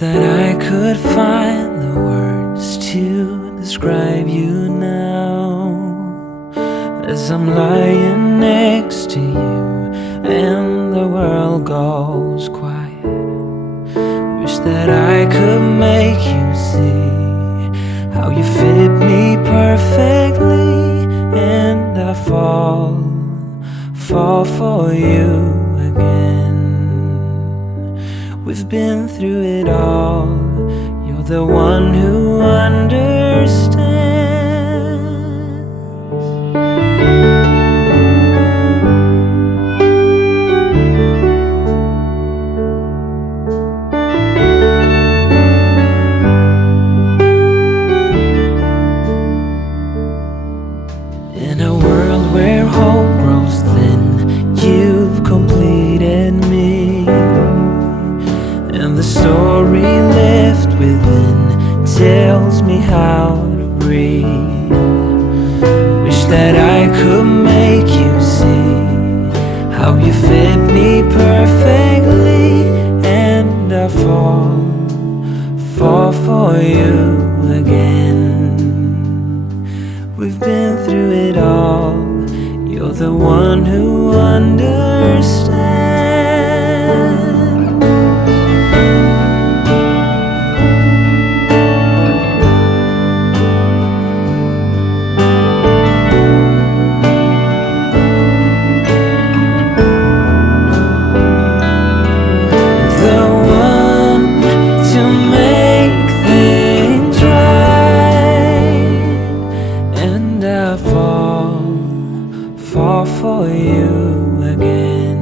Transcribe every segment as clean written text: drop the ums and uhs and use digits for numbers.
that I could find the words to describe you now, as I'm lying next to you and the world goes quiet. Wish that I could make you see how you fit me perfectly, and I fall for you again. We've been through it all. You're the one who understands. In a world where hope grows thin, you've completed me, and the story left within tells me how to breathe. Wish that I could make you see how you fit me perfectly, and I fall for you again. We've been through it all. You're the one who understands. Fall for you again.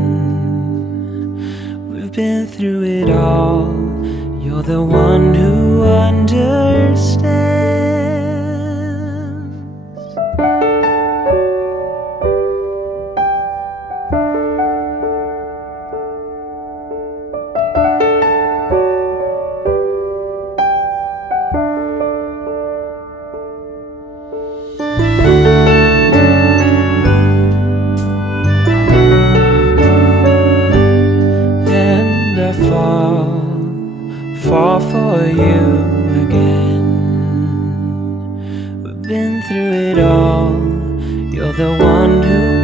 We've been through it all. You're the one who understands. Fall for you again. We've been through it all. You're the one who